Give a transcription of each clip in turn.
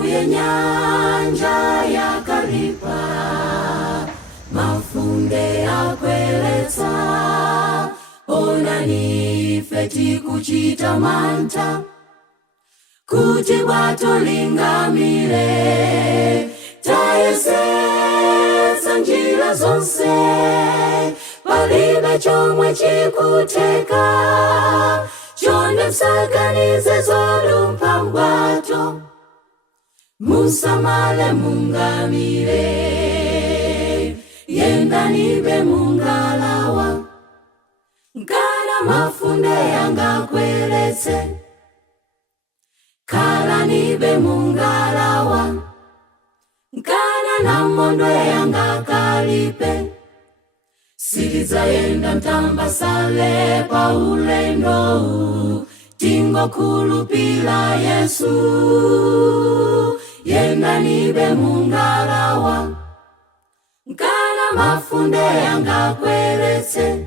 Ambuye nyanja yakalipa, mafunde akweletsa, onani ife tikuchita mantha, kuti bwato lingamire, tayesetsa njira zonse, palibe chomwe chikutheka, chonde msakanize zolumpha mbwato, musamale mungamire, yendanibe mungalawa, nkana mafunde yangakweletse, kalanibe mungalawa, nkana namondwe yangakalipe, silizayenda mtambasale pa ulendo, tingokhulupila Yesu, yendanibe mungalawa, nkana mafunde yangakweletse,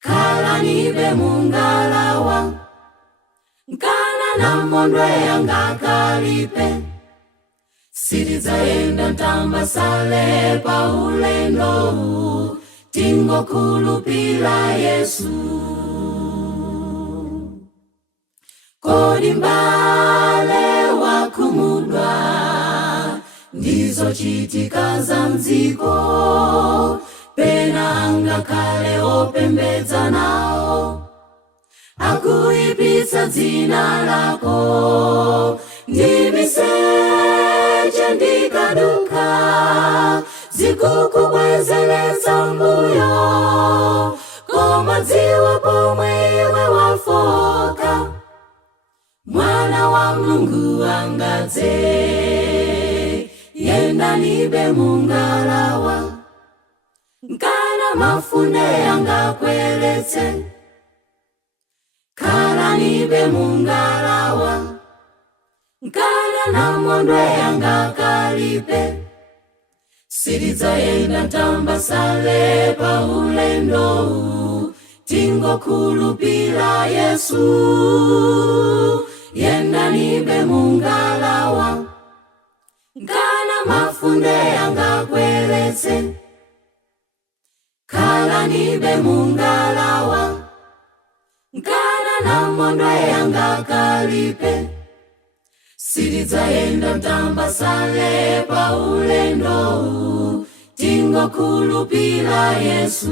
kalanibe mungalawa, nkana namondwe yangakalipe, silizayenda mtambasale pa ulendo, tingokhulupila Yesu. Kodi mbale wakumudwa, ndizo chitika za mdziko, pena angakale opembedza nawo, akuipitsa dzina lako, ndimiseche ndikaduka, zikukubwezeretsa mbuyo, koma dziwa pomwe iwe wafoka, mwana wa Mulungu angadze, yendanibe mungalawa, nkana mafunde yangakweletse, kalanibe mungalawa, nkana namondwe yangakalipe, silizayenda mtambasale pa ulendo, tingokhulupila Yesu, yendanibe mungalawa, nkana mafunde yangakweletse, kalanibe mungalawa, nkana namondwe yangakalipe, silizayenda mtambasale pa ulendo, tingokhulupila Yesu.